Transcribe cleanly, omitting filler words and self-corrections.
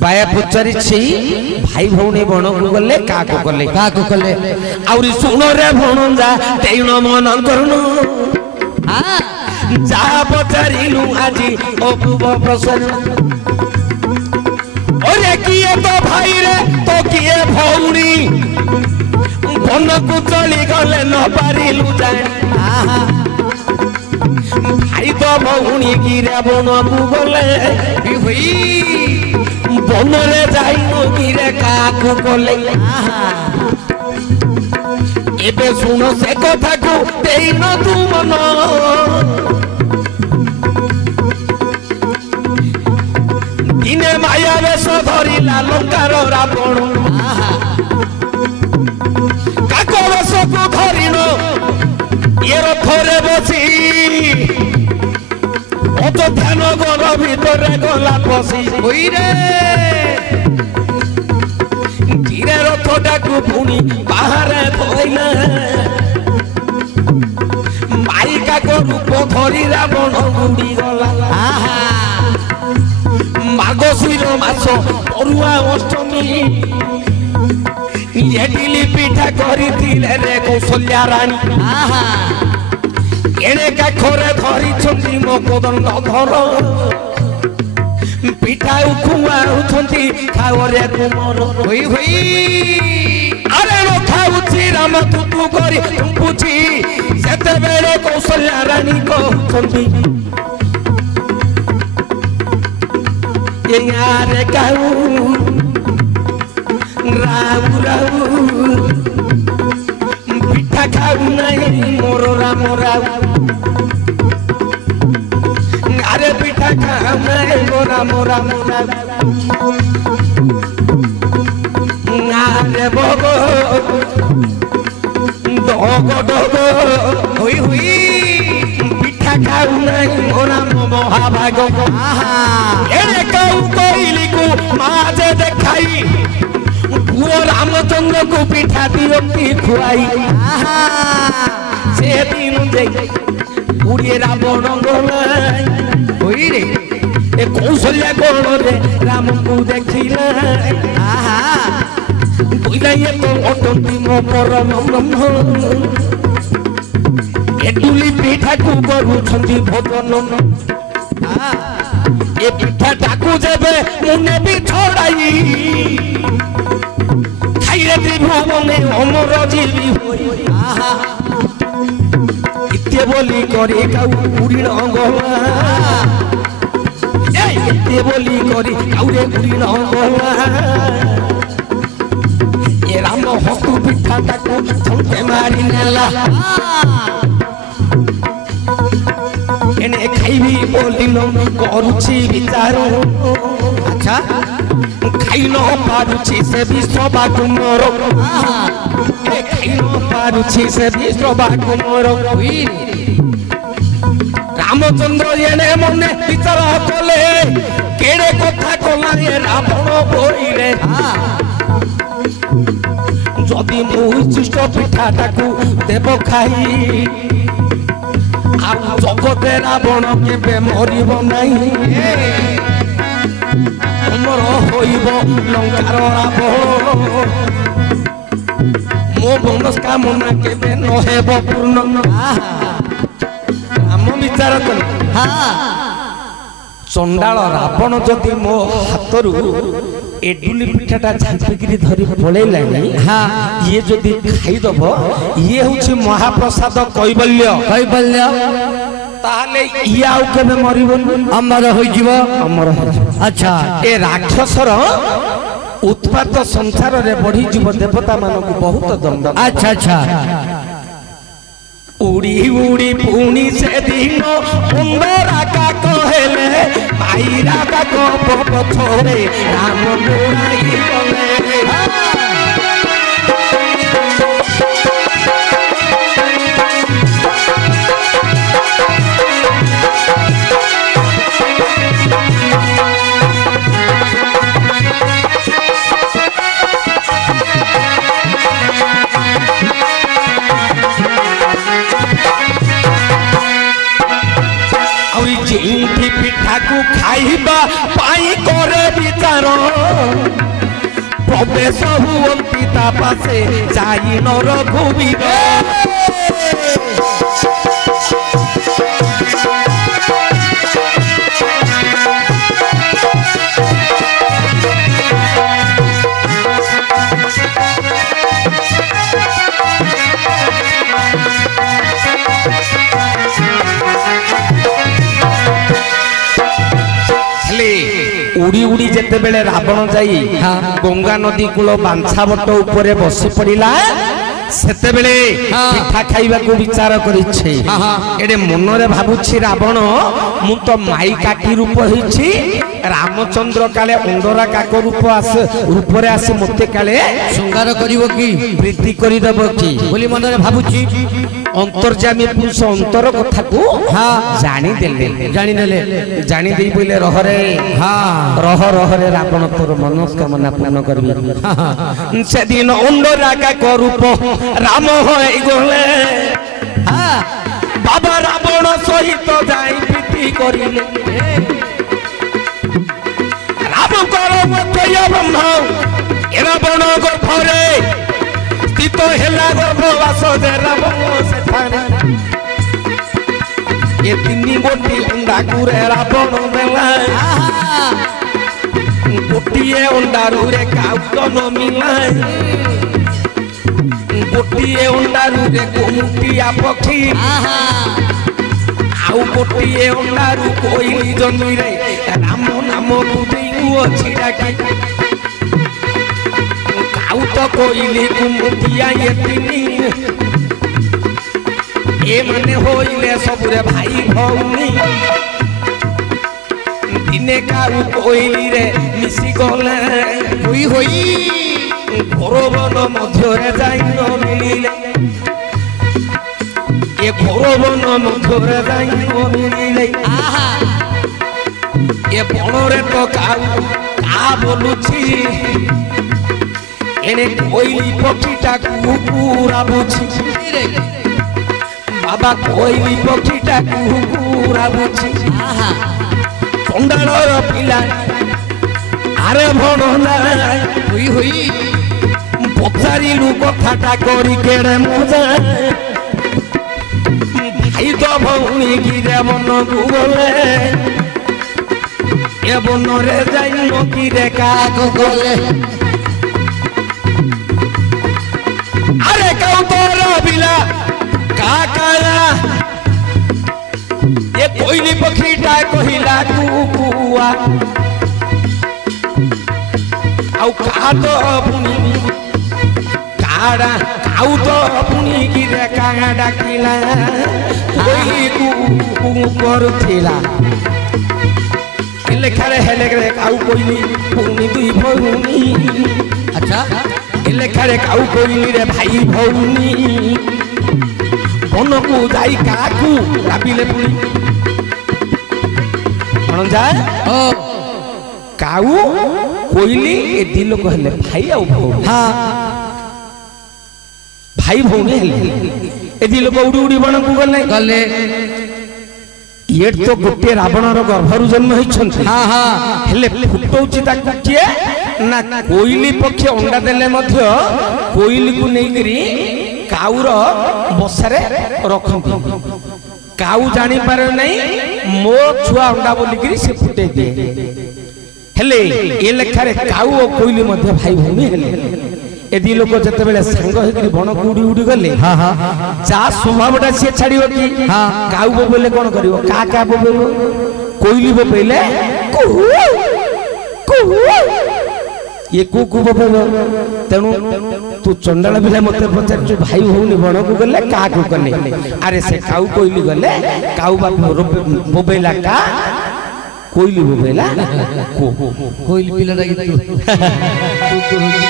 बाया पचारि भाई भौणी बण को गले का कले आउरी सुन रे भणजा तेण मन करनु जा पचारिलु आजी अपूर्व प्रसन्न ओरे किए तो भाई रे तो किए भौणी बन को चली गले न पारिलु जानी भाई तो भौणी गिरे बन को गले बनरे जाइनो गिरे काकु कोले एबे सुनो से कथा को देइनो तू मन दिने माया वेश धरिला लंकार रावण काको वेश को धरिनो ये रथरे बसी तो ध्यान घर भीतर गला पसी धीरे रथटा को पुणी बाहर धोइला माइका को रूप धरी रावण उड़ी गला मार्गशीर मास परुआ अष्टमी एडिली पिठा करी रे कौशल्या रानी एने का खोरे धरी छंती मो कोदंड धर पिठा उखुआ उछंती खाओ रे तुमर होई अरे रो खाउची राम तू करी पूछी सेते बेले कौशल्या रानी को छंती ये यारे काऊ राऊ पिठा खाऊ नहीं मोर राम अरे पिठा खाऊ नहीं मोरा अरे बगो डगो हुई पिठा खाऊ नहीं मोरा महाभाग एने काऊ कोइली को माजे देखाई वो रामचंद्र को पिठा दियो खुआई से दिन उड़े रावण गलाई रे ए कौशल्या कोण रे राम को देखिला बुझला ये तो अटंती मो परम ब्रह्म ए डुली पिठा को करू छंती भजन ए पिठा टाकू जेबे मुने भी छोड़ाई खाइरे त्रिभुवने अमर जीवी होई इत्ते बोली करे काउ उड़िन गला ए इत्ते बोली करे काउरे उड़िन गला ए राम हस्तु पिठा ताको छंटे मारी नेला एने खाइबी बोलिनो करूची विचार अच्छा खाई न पारुची से विश्वबा कुमोर खाई न पारुची से विश्वबा कुमोर रामचंद्र येने मने विचार कले केड़े कथा कला ये रावण बोई रे जदि मु उच्छिष्ट पिठाटाकू देव खाई आ जगते रावण केबे मरिब नाही अमर होइब लंकार रावण मो मनस्कामना केबे न हेब पूर्ण हम विचार कर चंडाल रावण जदि मो हाथरू एडुली पिठाटा झांपिकी धरी पळैला ये जदि खाइदब ये हूँ महाप्रसाद कैबल्य ताले इया केबे मरिबन अमर होइजिव अमर अच्छा ए राक्षसर उत्पात संसार रे बढ़ी जीव देवता मानक बहुत दंड अच्छा अच्छा उड़ी उड़ी पुणी से दिन सुंदरा का कहले माईरा का कप छोड़े राम बुराई गले पिठा को खाइबा पाई करे विचार ଶେଷ ହୁଅନ୍ତି ତା ପାଶେ ଯାଇ ନର ଘୁବିର उड़ी उड़ी जेते बेले रावण जाई गंगा नदी कूल बांछा बट ऊपर बसी पड़िला सेते बेले पिठा खाइबा को विचार करिछि एडे मन रे भाबुछि रावण मु तो माई काटी रूप होइछि रामचंद्र काले अंडरा काक रूप रे आसे मते काले संगार करिवो की वृद्धि करि देबो की बोली मन रे भाबुछि अंतर्जामी पुरुष अंतर कथा को जानी जानी दे बोले रहरे रह रे रावण तोर मनोकामना पूर्ण करबी से दिन अंडरा काक रूप राम होय गले बाबा रावण सहित जाई प्रीति करिले राम करो मतय ब्रह्म रावण गर्भरे स्थित हेला गर्भवास जे रावण सेठारे ये तिनी गोटी अंडा कुरे रावण देला गोटिए अंडारू रे काउट न मिलाय गोटिए अंडारू रे गोमुटिया पक्षी आउ गोटिए अंडारू कोइली जमी रे राम नाम बुझेउ अछि डाके काउ तो कोइली गोमुटिया ये तिनी ए माने होइले सबरे भाई भौनी दिने काउ कोइली रे मिसी गले होई होई घोरवन मध्य रे जाई न मिलिले ए घोरवन मध्य रे जाई न मिलिले ए बण रे तो काउ का बोलुछि एने कोइली पक्षीटा कुकुरा बुछि बाबा कोइली पक्षीटा कुकुरा बुछि चंडालर पिला आरे भणना हुई हुई पचारिलु कथाटा करी केड़े मजा भाई तो भौणी गिरे मन गुगले ए बन रे जाई न गिरे काक गले अरे काउ तोर बिला काकाला ये कोइली पक्षीटा कहिला कुकुआ आउ का तो पुनी काड़ा काउ तो पुनी गिरे कागा डाकिला कोइली कु करथिला लेखारे हेले रे काउ कोइली पुनी दुई भौनी अच्छा लेखारे काउ कोइली रे भाई भौनी बन को जाई काकू राबिले पुनी कोन जाए काउ कोइली ए दिल कहले भाई आ भौनी भाई भौनी हेले ए दिल को उडी उडी बन को गले ये तो गोटे रावणर गर्भरु जन्म होइछन्ति हेले फुटौची ताकू किए ना कोइली पक्षी अंडा देले मध्य कोइली को नै करी काउर बसारे रखंती काउ जानी पारे नै मो छुआ अंडा बोली करी से फुटे दिए हेले ए लेखारे काउ और कोइली मध्य भाई भूमि हेले एदी लोक जते बेले संग हेकरी बण कुडी उडी गले जा स्वभावटा से छाड़ियो कि काउ बोले कोन करिवो का का बोलो कोइली बोले कुहू कुहू ये कुकु बोलो तेनु तू चंडाल बिला मते पचार जो भाई होनी बण को गले का को कले अरे से काउ कोइली गले काउ बाप बोबेला का कोइली बोबेला को कोइली पिला